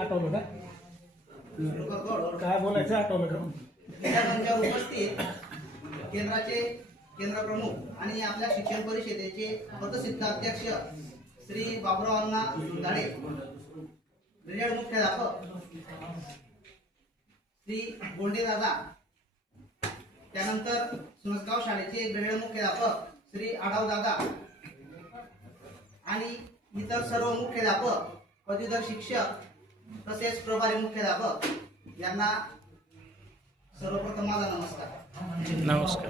आठवलं का? काय बोलायचं आठवलं का? मंचावर उपस्थित केंद्राचे केंद्र प्रमुख आणि आपल्या शिक्षण परिषदेचे पदसिद्ध अध्यक्ष श्री बाबुराव अण्णा सुंदाडे, ब्रिगेड मुख्याध्यापक श्री गोंडे दादा, त्यानंतर सुनसगाव शाळेचे ब्रिगेड मुख्याध्यापक श्री आढाव दादा आणि इतर सर्व मुख्याध्यापक, पदवीधर शिक्षक तसेच प्रभारी मुख्याध्यापक यांना सर्वप्रथम माझा नमस्कार. नमस्कार.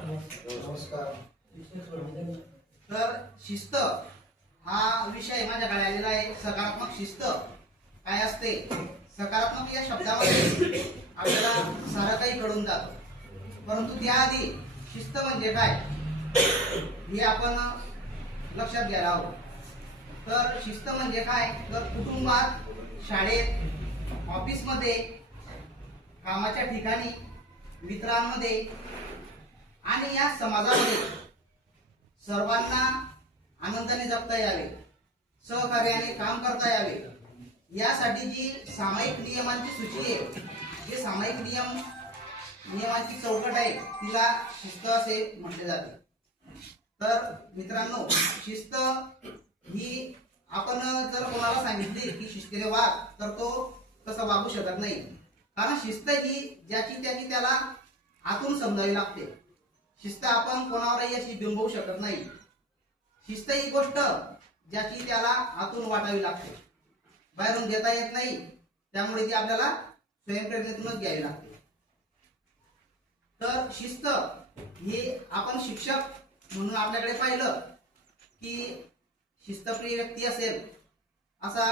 तर शिस्त हा विषय माझ्याकडे आलेला आहे. सकारात्मक शिस्त काय असते? सकारात्मक या शब्दामध्ये आपल्याला सारं काही कळून जातं, परंतु त्याआधी शिस्त म्हणजे काय हे आपण लक्षात घ्यायला हवं. तर शिस्त म्हणजे काय? तर कुटुंबात, शाळेत, ऑफिसमध्ये, कामाच्या ठिकाणी, मित्रांमध्ये आणि या समाजामध्ये सर्वांना आनंदाने जगता यावे, सहकार्याने काम करता यावे, यासाठी जी सामायिक नियमांची सूची आहे, जे सामायिक नियमांची चौकट आहे, तिला शिस्त असे म्हटले जाते. तर मित्रांनो, शिस्त ही आपण जर कोणाला सांगितली की शिस्तीने वाग, तर तो तसा वागू शकत नाही. कारण शिस्त ही ज्याची त्याची त्याला आतून समजावी लागते. शिस्त आपण कोणावरही अशी बिंबवू शकत नाही. शिस्त ही गोष्ट ज्याची त्याला आतून वाटावी लागते, बाहेरून घेता येत नाही. त्यामुळे ती आपल्याला स्वयंप्रेरणेतूनच घ्यावी लागते. तर शिस्त ही आपण शिक्षक म्हणून आपल्याकडे पाहिलं की शिस्तप्रिय व्यक्ती असेल असा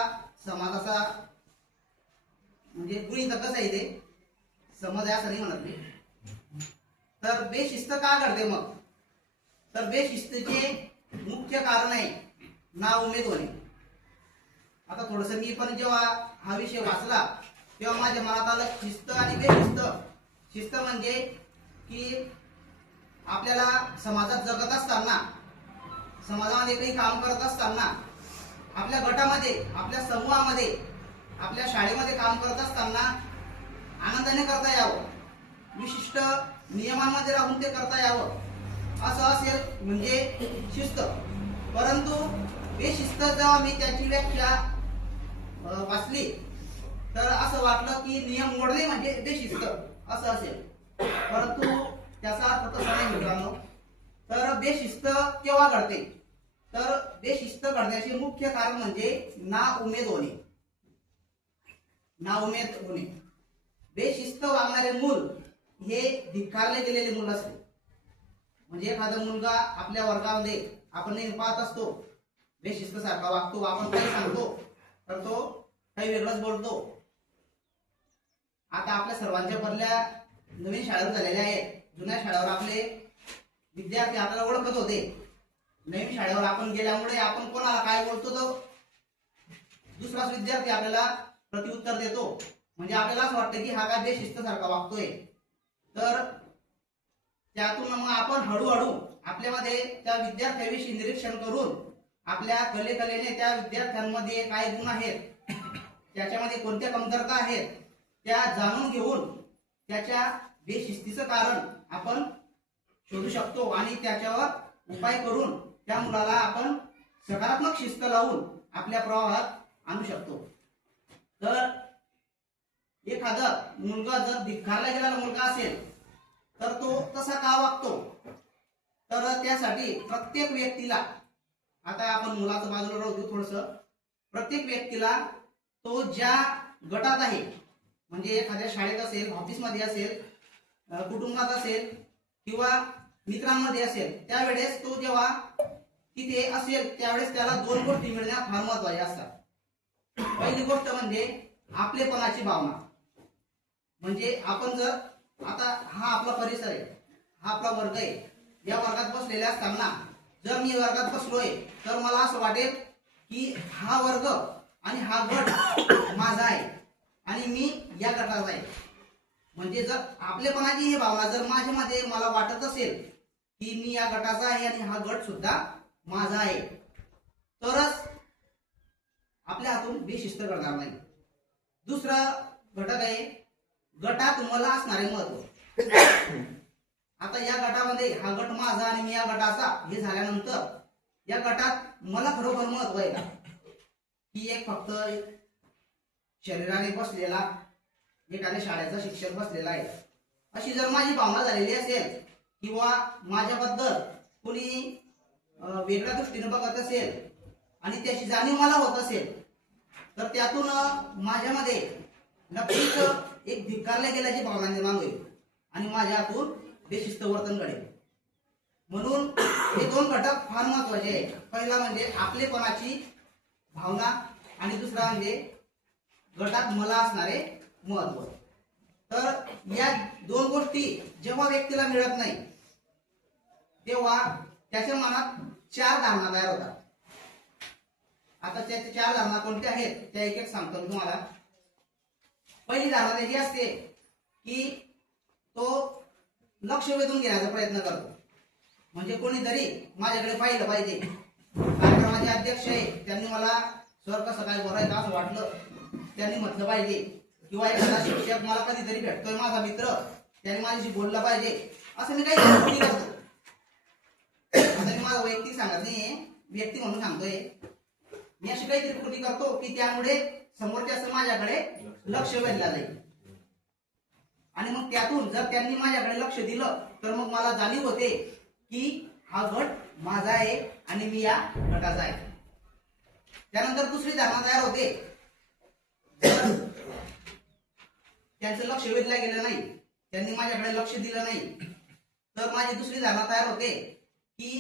समाजाचा म्हणजे गृहीत कसं आहे ते समज आहे असं नाही म्हणत मी. तर बेशिस्त का घडते मग? तर बेशिस्तीचे मुख्य कारण आहे नाउमेद होणे. आता थोडस मी पण जेव्हा हा विषय वाचला तेव्हा माझ्या मनात आलं शिस्त आणि बेशिस्त. शिस्त म्हणजे की आपल्याला समाजात जगत असताना, समाजामध्ये काही काम करत असताना, आपल्या गटामध्ये, आपल्या समूहामध्ये, आपल्या शाळेमध्ये काम करत असताना आनंदाने करता यावं, विशिष्ट नियमांमध्ये राहून ते करता यावं, असं असेल म्हणजे शिस्त. परंतु बेशिस्त जेव्हा मी त्याची व्याख्या वाचली तर असं वाटलं की नियम मोडले म्हणजे बेशिस्त असं असेल, परंतु त्याचा अर्थ तसा नाही मित्रांनो. तर बेशिस्त केव्हा घडते? तर बेशिस्त घडण्याचे मुख्य कारण म्हणजे नाउमेद होणे. नाउमेद होणे. बेशिस्त वागणारे मूल हे धिक्कारले गेलेले मूल असते. म्हणजे एखादा मुलगा आपल्या वर्गामध्ये आपण नेहमी पाहत असतो, बेशिस्त सारखा वागतो, आपण काही सांगतो तर तो काही वेगळंच बोलतो. आता आपल्या सर्वांच्या बदल्या नवीन शाळेवर झालेल्या आहेत. जुन्या शाळेवर आपले विद्यार्थी आपल्याला ओळखत होते. नवीन शाळेवर आपण गेल्यामुळे आपण कोणाला काय बोलतो तो दुसराच विद्यार्थी आपल्याला प्रतिउत्तर देतो. म्हणजे आपल्याला असं वाटतं की हा काय बेशिस्त सारखा वागतोय. तर त्यातून मग आपण हळूहळू आपल्यामध्ये त्या विद्यार्थ्याविषयी निरीक्षण करून आपल्या कलेने त्या विद्यार्थ्यांमध्ये काय गुण आहेत, त्याच्यामध्ये कोणत्या कमतरता आहेत, त्या जाणून घेऊन त्याच्या बेशिस्तीचं कारण आपण शोधू शकतो आणि त्याच्यावर उपाय करून त्या मुलाला आपण सकारात्मक शिस्त लावून आपल्या प्रवाहात आणू शकतो. तर एखादा मुलगा जर धिक्कारला गेलेला मुलगा असेल तर तो तसा का वागतो? तर त्यासाठी प्रत्येक व्यक्तीला, आता आपण मुलाचं बाजूला राहू देऊ थोडस, प्रत्येक व्यक्तीला तो ज्या गटात आहे, म्हणजे एखाद्या शाळेत असेल, ऑफिसमध्ये असेल, कुटुंबात असेल किंवा मित्रांमध्ये असेल, त्यावेळेस तो जेव्हा तिथे असेल त्यावेळेस त्याला दोन गोष्टी मिळण्या फार महत्त्वाच्या असतात. पहिली गोष्ट म्हणजे आपलेपणाची भावना. म्हणजे आपण जर आता हा आपला परिसर आहे, हा आपला वर्ग आहे, या वर्गात बसलेले असताना जर मी वर्गात बसलोय तर मला असं वाटेल की हा वर्ग आणि हा गट माझा आहे आणि मी या गटाचा आहे. म्हणजे जर आपलेपणाची ही भावना जर माझ्यामध्ये मला वाटत असेल की मी या गटाचा आहे आणि हा गट सुद्धा माझा आहे, तरच आपल्या हातून बेशिस्त घडणार नाही. दुसरा घटक आहे गटात मला असणारे महत्व. आता या गटामध्ये हा गट माझा आणि मी या गटाचा हे झाल्यानंतर या गटात मला खरोखर महत्व आहे का, की एक फक्त शरीराने बसलेला एखाद्या शाळेचा शिक्षक बसलेला आहे अशी जर माझी भावना झालेली असेल किंवा माझ्याबद्दल कोणी वेगळ्या दृष्टीने बघत असेल आणि त्याची जाणीव मला होत असेल तर त्यातून माझ्यामध्ये नक्कीच एक धिक्कारल्या गेल्याची भावना निर्माण होईल आणि माझ्या हातून बेशिस्त वर्तन घडेल. म्हणून हे दोन घटक फार महत्वाचे आहेत. पहिला म्हणजे आपलेपणाची भावना आणि दुसरा म्हणजे गटात मला असणारे महत्व. तर या दोन गोष्टी जेव्हा व्यक्तीला मिळत नाही तेव्हा त्याच्या मनात चार धारणा तयार होतात. आता त्याच्या चार धारणा कोणत्या आहेत त्या एक एक सांगतो मी तुम्हाला. पहिली धारणा त्याची असते की तो लक्ष वेधून घेण्याचा प्रयत्न करतो. म्हणजे कोणीतरी माझ्याकडे पाहिलं पाहिजे. कार्यक्रमाचे अध्यक्ष आहे त्यांनी मला सर कसं काय बोलायचं असं वाटलं त्यांनी म्हटलं पाहिजे, किंवा एखादा शिक्षक मला कधीतरी भेटतोय माझा मित्र त्याने माझ्याशी बोललं पाहिजे असं मी काही कृती करतो. आता मी माझा वैयक्तिक सांगत नाहीये, व्यक्ती म्हणून सांगतोय. मी अशी काहीतरी कृती करतो की त्यामुळे समोरच्या माझ्याकडे लक्ष वेधलं जाईल आणि मग त्यातून जर त्यांनी माझ्याकडे लक्ष दिलं तर मग मला जाणीव होते की हा गट माझा आहे आणि मी या गटाचा आहे. त्यानंतर दुसरी धारणा तयार होते, त्यांचं लक्ष वेधलं गेलं नाही, त्यांनी माझ्याकडे लक्ष दिलं नाही तर माझी दुसरी धारणा तयार होते की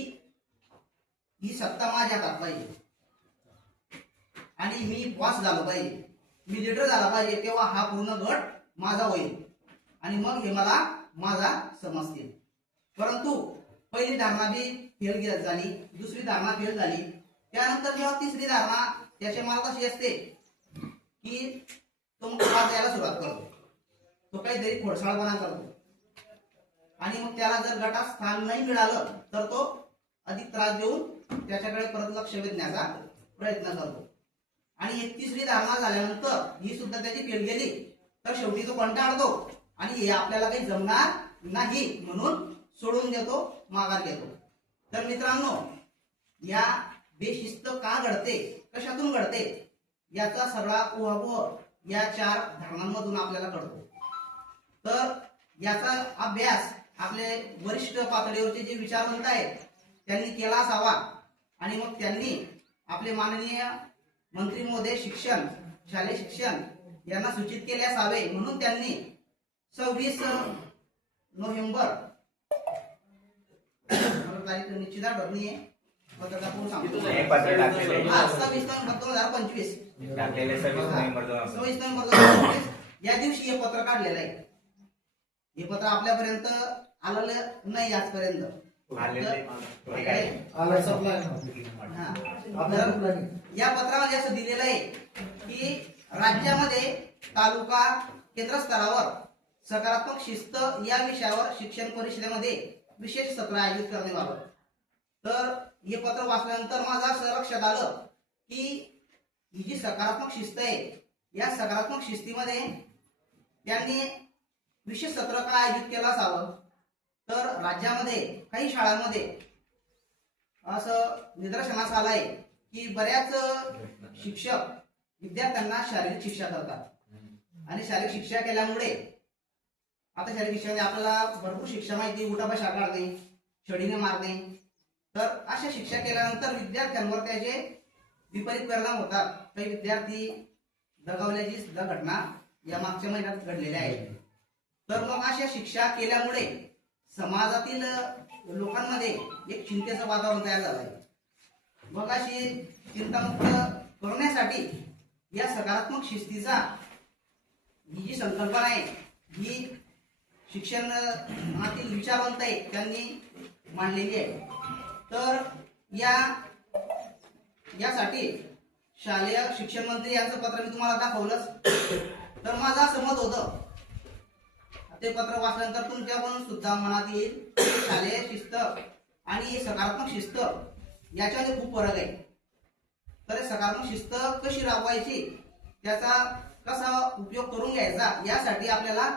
ही सत्ता माझ्या हातात पाहिजे आणि मी बॉस झालो पाहिजे, मी लीडर झाला पाहिजे, तेव्हा हा पूर्ण गट माझा होईल आणि मग हे मला माझा समजतील. परंतु पहिली धारणा बी फेल झाली, दुसरी धारणा फेल झाली. त्यानंतर जेव्हा तिसरी धारणा त्याच्या मला कशी असते की तो मग त्रास द्यायला सुरुवात करतो, तो काहीतरी खोडसाळपणा करतो आणि मग त्याला जर गटात स्थान नाही मिळालं तर तो अधिक त्रास देऊन त्याच्याकडे परत लक्ष वेधण्याचा प्रयत्न करतो. आणि ही तिसरी धारणा झाल्यानंतर ही सुद्धा त्याची फेल गेली तर शेवटी तो कंटाळतो आणि हे आपल्याला काही जमणार नाही म्हणून सोडून देतो, माघार घेतो. तर मित्रांनो, या बेशिस्त का घडते, कशातून घडते याचा सगळा उहापोह या चार धारणांमधून आपल्याला कळतो. तर याचा अभ्यास आपले वरिष्ठ पातळीवरचे जे विचारवंत आहेत त्यांनी केला असावा आणि मग त्यांनी आपले माननीय मंत्री महोदय शिक्षण, शालेय शिक्षण यांना सूचित केले असावे. म्हणून त्यांनी 26 नोव्हेंबर तारीख निश्चित आठवत नाहीये, पत्रकार पूर्ण सांगतो, 26 नोव्हेंबर 2025 या दिवशी हे पत्र काढलेलं आहे. हे पत्र आपल्यापर्यंत आलेलं नाही आजपर्यंत. या पत्रामध्ये असं दिलेलं आहे की राज्यामध्ये तालुका केंद्र स्तरावर सकारात्मक शिस्त या विषयावर शिक्षण परिषदेमध्ये विशेष सत्र आयोजित करण्याबाबत. तर हे पत्र वाचल्यानंतर माझं असं लक्षात आलं की ही जी सकारात्मक शिस्त आहे या सकारात्मक शिस्तीमध्ये त्यांनी विशेष सत्र का आयोजित केलं असावं. तर राज्यामध्ये काही शाळांमध्ये असं निदर्शनास आलं आहे की बऱ्याच शिक्षक विद्यार्थ्यांना शारीरिक शिक्षा करतात आणि शारीरिक शिक्षा केल्यामुळे आता शारीरिक शिक्षणामध्ये आपल्याला भरपूर शिक्षा माहिती, उठाबशा काढणे, छडीने मारणे. तर अशा शिक्षा केल्यानंतर विद्यार्थ्यांवर त्याचे विपरीत परिणाम होतात. काही विद्यार्थी दगावल्याची सुद्धा घटना या मागच्या महिन्यात घडलेल्या आहेत. तर मग अशा शिक्षा केल्यामुळे समाजातील लोकांमध्ये एक चिंतेचं वातावरण तयार झालं आहे. मग अशी चिंतामुक्त करण्यासाठी या सकारात्मक शिस्तीचा ही जी संकल्पना आहे ही शिक्षणातील विचारवंत आहे त्यांनी मांडलेली आहे. तर यासाठी शालेय शिक्षण मंत्री यांचं पत्र मी तुम्हाला दाखवलंच. तर माझं असं मत होतं, ते पत्र वाचल्यानंतर तुमच्या पण सुद्धा मनात येईल शालेय शिस्त आणि सकारात्मक शिस्त याच्यामध्ये खूप फरक आहे. तर सकारात्मक शिस्त कशी राबवायची, त्याचा कसा उपयोग करून घ्यायचा यासाठी आपल्याला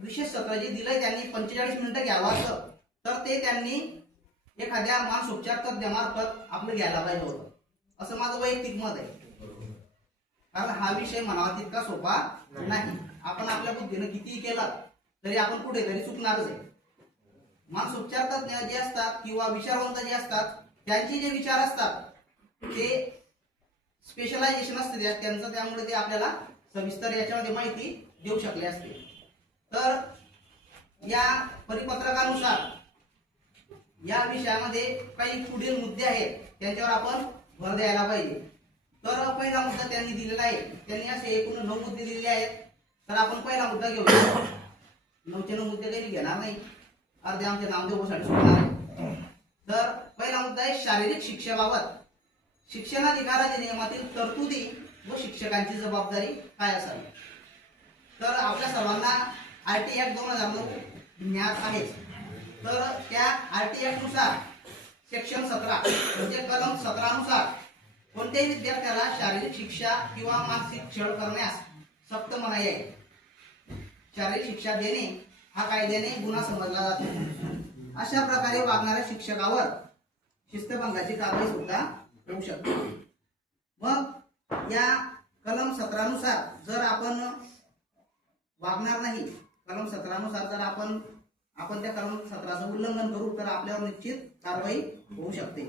विशेष सत्र जे दिलंय त्यांनी 45 मिनिटं घ्यावं असं, तर ते त्यांनी एखाद्या मानसोपचार तज्ञामार्फत आपलं घ्यायला पाहिजे होतं, असं माझं वैयक्तिक मत आहे. कारण हा विषय म्हणावा तितका सोपा नाही. आपण आपल्या बुद्धीनं कितीही केलं तरी आपण कुठेतरी चुकणारच आहे. मानसोपचार तज्ञ जे असतात किंवा विचारवंत जे असतात त्यांचे जे विचार असतात ते स्पेशलायझेशन असते त्यांचं, त्यामुळे ते आपल्याला सविस्तर याच्यामध्ये माहिती देऊ शकले असते. तर या परिपत्रकानुसार या विषयामध्ये काही पुढील मुद्दे आहेत त्यांच्यावर आपण भर द्यायला पाहिजे. तर पहिला मुद्दा त्यांनी दिलेला आहे, त्यांनी असे एकूण 9 मुद्दे दिलेले आहेत. तर आपण पहिला मुद्दा घेऊया. 9चे 9 मुद्दे काही घेणार नाही, अर्धे आमच्या नामदेवासाठी सुटणार आहे. तर पहिला मुद्दा आहे शारीरिक शिक्षेबाबत शिक्षणाधिकाराच्या नियमातील तरतुदी व शिक्षकांची जबाबदारी काय असावी. तर आपल्या सर्वांना RT ऍक्ट 2009 ज्ञात आहे. तर त्या RT ऍक्ट नुसार सेक्शन 17 म्हणजे कलम 17 नुसार कोणत्याही विद्यार्थ्याला शारीरिक शिक्षा किंवा मानसिक छळ करण्यास सक्त मनाई आहे. शारीरिक शिक्षा देणे हा कायद्याने गुन्हा समजला जातो. अशा प्रकारे वागणाऱ्या शिक्षकावर शिस्तभंगाची कारवाई सुद्धा होऊ शकते. मग या कलम 17 नुसार जर आपण वागणार नाही, कलम 17 नुसार जर आपण त्या कलम 17चं उल्लंघन करू तर आपल्यावर निश्चित कारवाई होऊ शकते,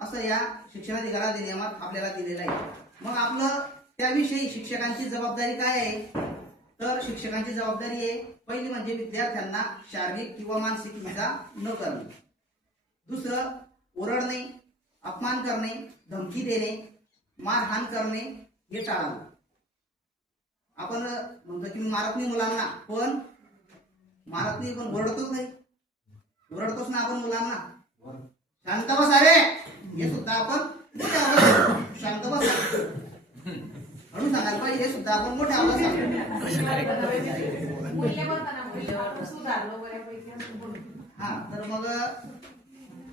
असं या शिक्षणाधिकार अधिनियमात आपल्याला दिलेलं आहे. मग आपलं त्याविषयी शिक्षकांची जबाबदारी काय आहे. तर शिक्षकांची जबाबदारी आहे पहिली म्हणजे विद्यार्थ्यांना शारीरिक किंवा मानसिक इजा न करणे. दुसरं ओरडणे, अपमान करणे, धमकी देणे, मारहाण करणे हे टाळावं. आपण म्हणतो की मारत नाही मुलांना, पण मारत नाही पण ओरडतोच नाही, ओरडतोच ना आपण मुलांना. शांत बसा रे हे सुद्धा आपण मोठ्या आवाजात शांत बसा म्हणून सांगायला पाहिजे. हे सुद्धा आपण मोठ्या आवाजात. हा, तर मग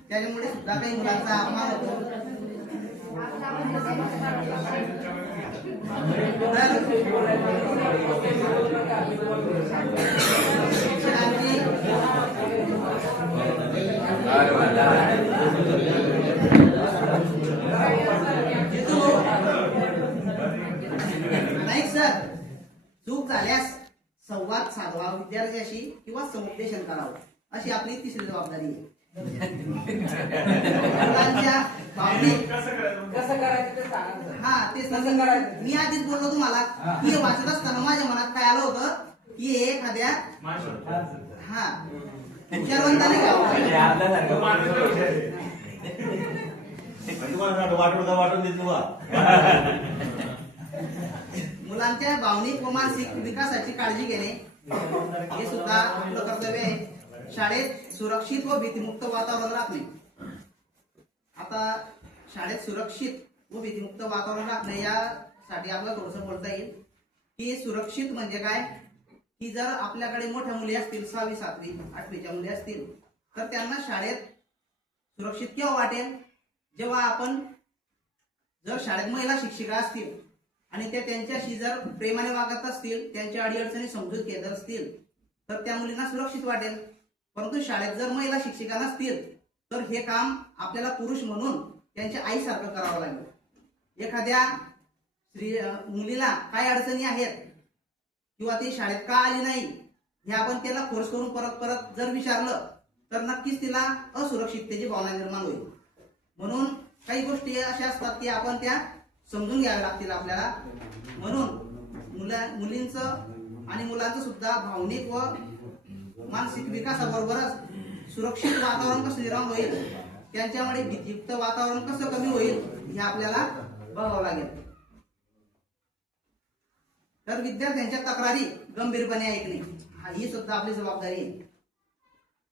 त्याच्यामुळे सुद्धा काही मुलांचा अपमान होतो. नाही सर, चूक झाल्यास संवाद साधवा विद्यार्थ्याशी किंवा समुपदेशन करावं, अशी आपली तिसरी जबाबदारी आहे. मुलांच्या भावनिक हा तेच मी आधीच बोललो तुम्हाला की हे वाचत असताना माझ्या मनात काय आलं होतं की हे एखाद्या हा विचारवंताने मुलांच्या भावनिक व मानसिक विकासाची काळजी घेणे हे सुद्धा आपलं कर्तव्य आहे. शाळेत सुरक्षित व भीतीमुक्त वातावरण राखणे. आता शाळेत सुरक्षित व भीतीमुक्त वातावरण राखणे यासाठी आपल्याला थोडंसं बोलता येईल की सुरक्षित म्हणजे काय की जर आपल्याकडे मोठ्या मुली असतील 6वी 7वी 8वीच्या मुली असतील तर त्यांना शाळेत सुरक्षित केव्हा वाटेल जेव्हा आपण जर शाळेत महिला शिक्षिका असतील आणि त्या त्यांच्याशी जर प्रेमाने वागत असतील, त्यांच्या अडीअडचणी समजून घेत असतील तर त्या मुलींना सुरक्षित वाटेल. परंतु शाळेत जर महिला शिक्षिका नसतील तर हे काम आपल्याला पुरुष म्हणून त्यांच्या आईसारखं करावं लागेल. एखाद्या मुलीला काय अडचणी आहेत किंवा ती शाळेत का आली नाही हे आपण त्याला फोर्स करून परत परत जर विचारलं तर नक्कीच तिला असुरक्षिततेची भावना निर्माण होईल. म्हणून काही गोष्टी अशा असतात की आपण त्या समजून घ्याव्या लागतील आपल्याला. म्हणून मुलींचं आणि मुलांचं सुद्धा भावनिक व मानसिक विकासाबरोबरच सुरक्षित वातावरण कसं निर्माण होईल, त्यांच्यामुळे भीतीयुक्त वातावरण कसं कमी होईल हे आपल्याला बघावं लागेल. तर विद्यार्थ्यांच्या तक्रारी गंभीरपणे ऐकणे ही सुद्धा आपली जबाबदारी आहे.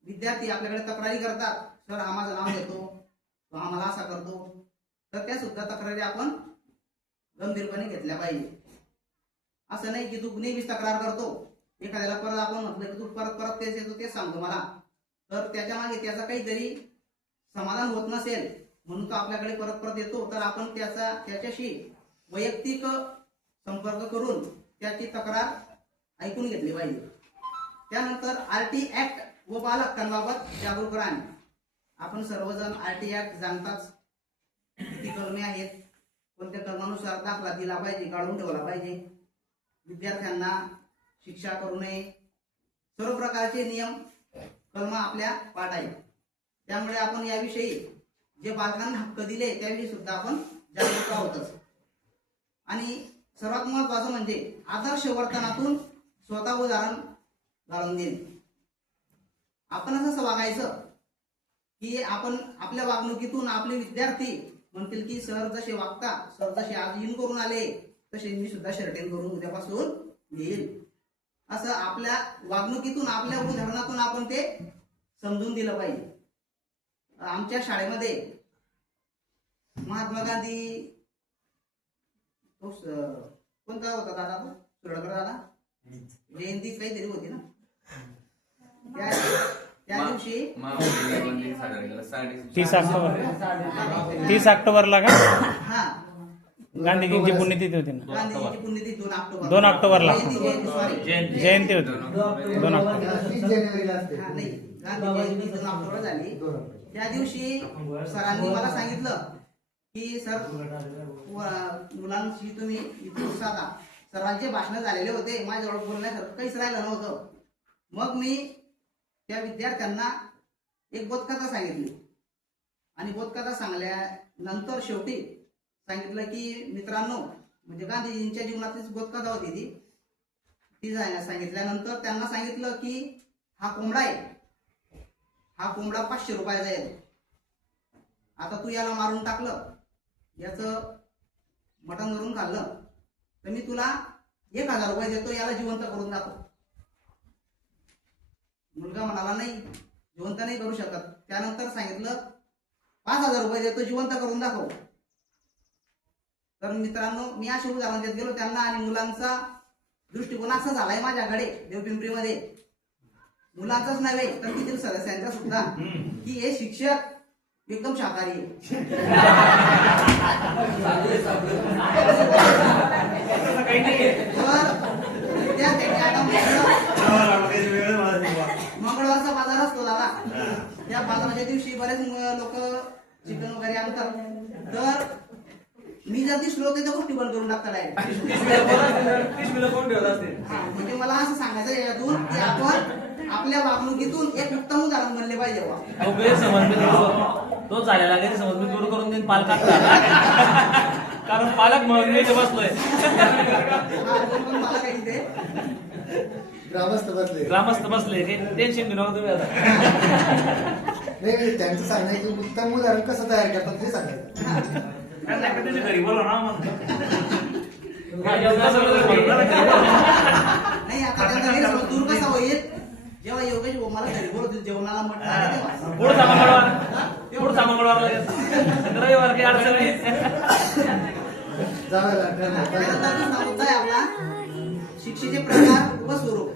विद्यार्थी आपल्याकडे तक्रारी करतात, सर हा माझं नाव देतो, तो आम्हाला असा करतो, तर त्या सुद्धा तक्रारी आपण गंभीरपणे घेतल्या पाहिजे. असं नाही की तू नेहमीच तक्रार करतो, एखाद्याला परत आपण म्हटलं की तू परत परत तेच येतो तेच सांगतो मला, तर त्याच्या मागे त्याचा काहीतरी समाधान होत नसेल म्हणून तो आपल्याकडे परत परत येतो, तर आपण त्याच्याशी वैयक्तिक संपर्क करून त्याची तक्रार ऐकून घेतली पाहिजे. त्यानंतर आरटी ऍक्ट व बाल हक्कांबाबत जागरूक राहणे. आपण सर्वजण आरटी ऍक्ट जाणताच, किती कलमे आहेत, कोणत्या कलमानुसार दाखला दिला पाहिजे, काढून ठेवला पाहिजे, विद्यार्थ्यांना शिक्षा करू नये, सर्व प्रकारचे नियम कलम आपल्या पाठ आहेत. त्यामुळे आपण याविषयी जे बालकांना हक्क दिले त्याविषयी सुद्धा आपण जागरूक आहोतच. आणि सर्वात महत्वाचं म्हणजे आदर्श वर्तनातून स्वतः उदाहरण घालून देणे. आपण असं वागायचं की आपण आपल्या वागणुकीतून आपले विद्यार्थी म्हणतील की सर जसे वागता, सर जसे आज इन करून आले तसे मी सुद्धा शर्टेन करून उद्यापासून येईल. असं आपल्या वागणुकीतून आपल्या उदाहरणातून आपण ते समजून दिलं पाहिजे. आमच्या शाळेमध्ये महात्मा गांधी कोणता होता दादा, सुरडकर दादा जयंती काहीतरी होती ना, त्या दिवशी 30 ऑक्टोबरला का हा गांधीजींची पुण्यतिथी होती ना, गांधीजींची पुण्यतिथी 2 ऑक्टोबरला जयंती होती. 2 ऑक्टोबर 30 जानेवारीला असते. नाही, गांधी जयंती 2 ऑक्टोबर झाली. त्या दिवशी सरांनी मला सांगितलं की सर मुलांशी तुम्ही इथे साधा. सरांचे भाषण झालेले होते, माझ्याजवळ बोलण्यासारखं काहीच राहिलं नव्हतं. मग मी त्या विद्यार्थ्यांना एक बोधकथा सांगितली आणि बोधकथा सांगल्यानंतर शेवटी सांगितलं की मित्रांनो, म्हणजे गांधीजींच्या जीवनातलीच बोधकथा होती ती सांगितल्यानंतर त्यांना सांगितलं की हा कोंबडा आहे, हा कोंबडा 500 रुपयाचा आहे. आता तू याला मारून टाकलं, याचं मटण वरून खाल्लं तर मी तुला 1000 रुपये देतो, याला जिवंत करून दाखव. मुलगा म्हणाला नाही, जिवंत नाही करू शकत. त्यानंतर सांगितलं 5000 रुपये देतो, जिवंत करून दाखव. तर मित्रांनो, मी असे उदाहरण देत गेलो त्यांना आणि मुलांचा दृष्टिकोन असा झालाय माझ्याकडे देवपिंपरीमध्ये, मुलांचाच नव्हे तर तिथील सदस्यांचा सुद्धा, की हे शिक्षक एकदम शाकाहारी आहे. मंगळवारचा बाजार असतो दादा, त्या बाजाराच्या दिवशी बरेच लोक चिकन वगैरे आणतात. तर मी जर दिसलो तर त्या गोष्टी बंद करून टाकता डायरेक्ट. म्हणजे मला असं सांगायचं यातून की आपण आपल्या वागणुकीतून एक उत्तम उदाहरण बनले पाहिजे. तो झालेला गैरसमज मी दूर करून देईन पालकांना, कारण पालक म्हणून मी इथे बसलोय. मला काही ते ग्रामस्थ बसले टेन्शन घेऊ नका तुम्ही आता. नाही, त्यांचं सांगणं की उत्तम उदाहरण कसं तयार करतात ते सांगायचं. घरी बोला ना नाही, आता त्यांचा गैरसमज दूर कसा होईल जेव्हा योगेश मला घरी बोलतील जेवणाला म्हटलं पुढचा मंगळवार रविवार काही अडचण नाही. आपला शिक्षेचे प्रकार व स्वरूप.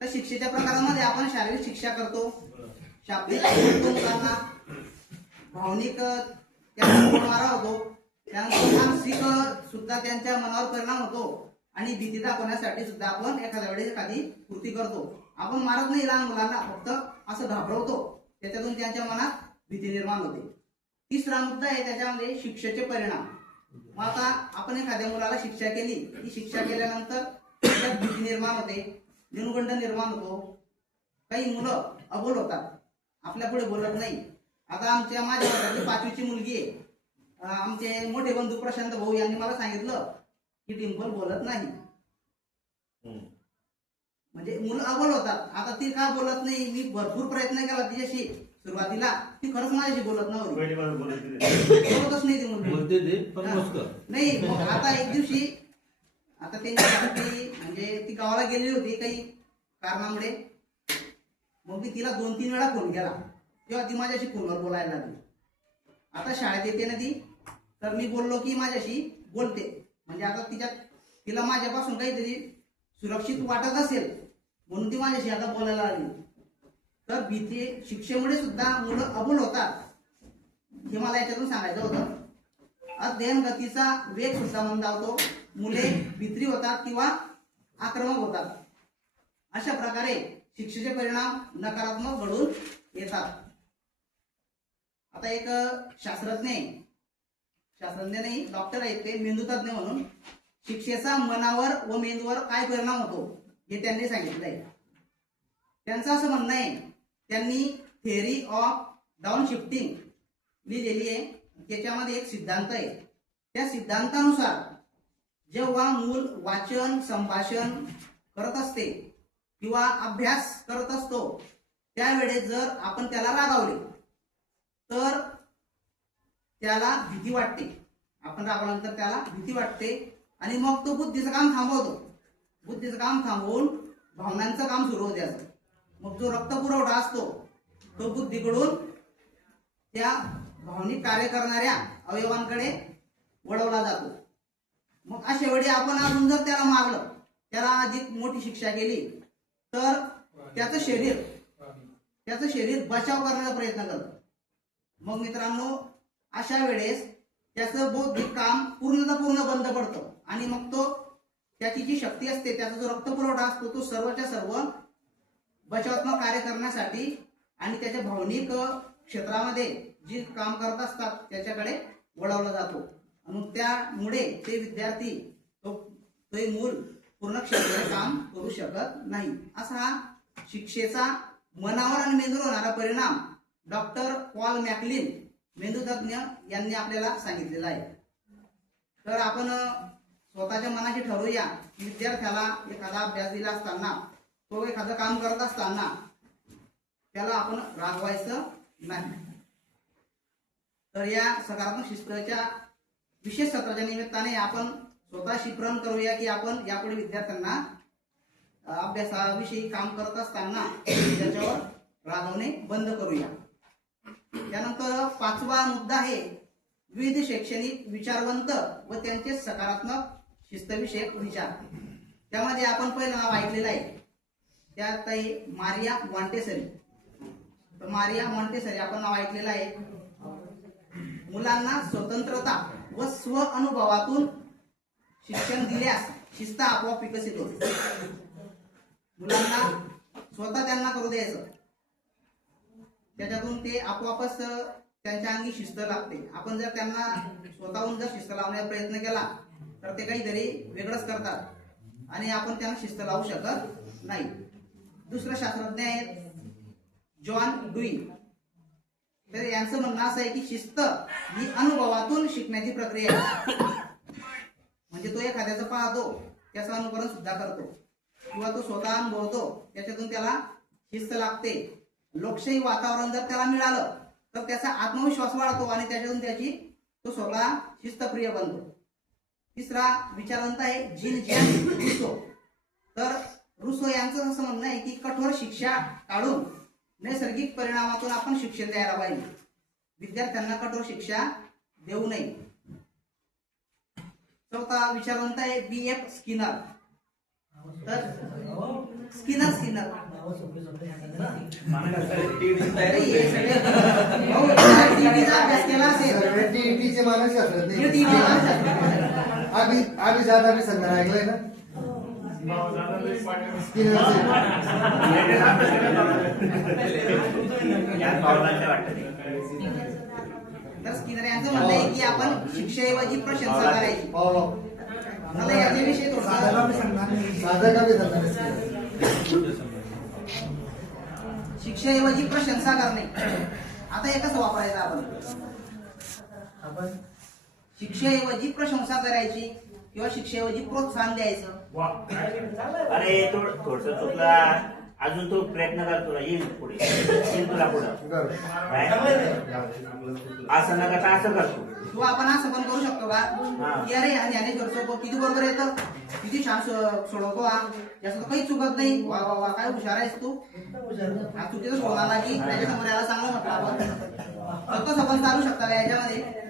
तर शिक्षेच्या प्रकारामध्ये आपण शारीरिक शिक्षा करतो, शाब्दिक मुलांना, भावनिक त्यांना मारा होतो, त्यानंतर मानसिक सुद्धा त्यांच्या मनावर परिणाम होतो आणि भीती दाखवण्यासाठी सुद्धा आपण एखाद्या वेळेस एखादी कृती करतो. आपण मारत नाही लहान मुलांना, फक्त असं घाबरवतो, त्याच्यातून त्यांच्या मनात भीती निर्माण होते. तिसरा मुद्दा आहे त्याच्यामध्ये शिक्षेचे परिणाम. मग आता आपण एखाद्या मुलाला शिक्षा केली, ही शिक्षा केल्यानंतर त्याच्यात भीती निर्माण होते, न्यूनगंड निर्माण होतो, काही मुलं अबोल होतात, आपल्या पुढे बोलत नाही. आता माझ्या वर्गातली 5वीची मुलगी आहे, आमचे मोठे बंधू प्रशांत भाऊ यांनी मला सांगितलं की डिंपल बोलत नाही, म्हणजे मुलं अबोल होतात. आता ती का बोलत नाही, मी भरपूर प्रयत्न केला तिच्याशी. सुरुवातीला ती खरंच माझ्याशी बोलत नव्हती, बोलतच नाही ती मुलगी. नाही, मग आता एक दिवशी आता त्यांची म्हणजे ती गावाला गेलेली होती काही कारणामुळे, मग मी तिला 2-3 वेळा फोन केला, तेव्हा ती माझ्याशी फोनवर बोलायला लागली. आता शाळेत येते ना ती, तर मी बोललो की माझ्याशी बोलते, म्हणजे आता तिला माझ्यापासून काहीतरी सुरक्षित वाटत असेल म्हणून ती माझ्याशी आता बोलायला लागली. तर भीती शिक्षेमुळे सुद्धा मुलं अबोल होतात, हे मला याच्यातून सांगायचं होतं. अध्ययन गतीचा वेग सुद्धा मंदावतो, मुले भित्री होतात किंवा आक्रमक होतात. अशा प्रकारे शिक्षेचे परिणाम नकारात्मक घडून येतात. आता एक शास्त्रज्ञ नाही, डॉक्टर आहेत ते, मेंदूतज्ञ म्हणून, शिक्षेचा मनावर व मेंदूवर काय परिणाम होतो हे त्यांनी सांगितलंय. त्यांचं असं म्हणणं आहे, त्यांनी थेअरी ऑफ डाऊन शिफ्टिंग लिहिलेली आहे. त्याच्यामध्ये एक सिद्धांत आहे. त्या सिद्धांतानुसार जेव्हा मूल वाचन संभाषण करत असते किंवा अभ्यास करत असतो त्यावेळेस जर आपण त्याला रागावले तर त्याला भीती वाटते. आपण रागावल्यानंतर त्याला भीती वाटते आणि मग तो बुद्धीचं काम थांबवतो. बुद्धीचं काम थांबवून भावनांचं काम सुरू होते. असं मग जो रक्तपुरवठा असतो तो बुद्धीकडून त्या भावनिक कार्य करणाऱ्या अवयवांकडे वळवला जातो. मग अशा वेळी आपण अजून जर त्याला मारलं, त्याला अधिक मोठी शिक्षा केली तर त्याचं शरीर बचाव करण्याचा प्रयत्न करतं. मग मित्रांनो, अशा वेळेस त्याचं बौद्धिक काम पूर्ण बंद पडतं आणि मग तो त्याची जी शक्ती असते, त्याचा जो रक्तपुरवठा असतो तो सर्वच्या सर्व बचावात्मक कार्य करण्यासाठी आणि त्याच्या भावनिक क्षेत्रामध्ये जे काम करत असतात त्याच्याकडे वळवला जातो. आणि त्यामुळे ते विद्यार्थी तो मूल पूर्ण क्षेत्रात काम करू शकत नाही. असा हा शिक्षेचा मनावर आणि मेंदूवर होणारा परिणाम डॉक्टर पॉल मॅकलिन मेंदूतज्ञ यांनी आपल्याला सांगितलेला आहे. तर आपण स्वतःच्या मनाशी ठरवूया की विद्यार्थ्याला एखादा अभ्यास दिला असताना, तो एखादं काम करत असताना त्याला आपण रागवायचं नाही. तर या सकारात्मक शिस्तच्या विशेष सत्राच्या निमित्ताने आपण स्वतःशी प्रण करूया की आपण यापुढे विद्यार्थ्यांना अभ्यासाविषयी काम करत असताना त्याच्यावर रागवणे बंद करूया. त्यानंतर 5वा मुद्दा आहे विविध शैक्षणिक विचारवंत व त्यांचे सकारात्मक शिस्तविषयक विचार. त्यामध्ये आपण पहिलं नाव ऐकलेलं आहे, त्यात आहे मारिया मॉन्टेसरी. तर मारिया मॉन्टेसरी आपण नाव ऐकलेलं आहे. मुलांना स्वतंत्रता व स्व अनुभवातून शिक्षण दिल्यास शिस्त आपोआप विकसित होते. मुलांना स्वतः त्यांना करू द्यायचं, त्याच्यातून ते आपोआपच त्यांच्या अंगी शिस्त लागते. आपण जर त्यांना स्वतःहून जर शिस्त लावण्याचा प्रयत्न केला तर ते काहीतरी वेगळंच करतात आणि आपण त्यांना शिस्त लावू शकत नाही. दुसरं शास्त्रज्ञ आहेत जॉन ड्यूई. तर यांचं म्हणणं असं आहे की शिस्त ही अनुभवातून शिकण्याची प्रक्रिया आहे. म्हणजे तो एखाद्याचं पाहतो, त्याचं अनुकरण सुद्धा करतो किंवा तो स्वतः अनुभवतो, त्याच्यातून त्याला शिस्त लागते. लोकशाही वातावरण जर त्याला मिळालं तर त्याचा आत्मविश्वास वाढतो आणि त्याच्यातून तो स्वतः शिस्तप्रिय बनतो. तिसरा विचारवंत आहे जीन जॅक रुसो. तर रुसो यांचं असं म्हणणं आहे की कठोर शिक्षा टाळून नैसर्गिक परिणामातून आपण शिक्षण द्यायला पाहिजे. विद्यार्थ्यांना कठोर शिक्षा देऊ नये. चौथा विचारवंत आहे B.F. स्किनर. तर स्किनर अभ्यास केला असेल. अभिजात अभिसंधान ऐकलंय ना? तर स्किनर यांचं म्हणणं आहे की आपण शिक्षेऐवजी प्रशंसा करायची. मला याच्याविषयी शिक्षेऐवजी प्रशंसा करणे. आता हे कसं वापरायचं? आपण शिक्षेऐवजी प्रशंसा करायची किंवा शिक्षेऐवजी प्रोत्साहन द्यायचं. अरे तो थोडस चुकला, अजून तो प्रयत्न करतो, येईल पुढे, येईल तुला पुढे. असं नका असं करतो तू. आपण असं पण करू शकतो का की अरे याने करतो किती बरोबर येतं, किती छान सोडवतो, हा याचं काही चुकत नाही, वा वा वा काय हुशार आहेस तू. हा चुकीचं सोडवला की त्याच्यासमोर याला चांगलं म्हटलं आपण. तसं पण चालू शकता का याच्यामध्ये?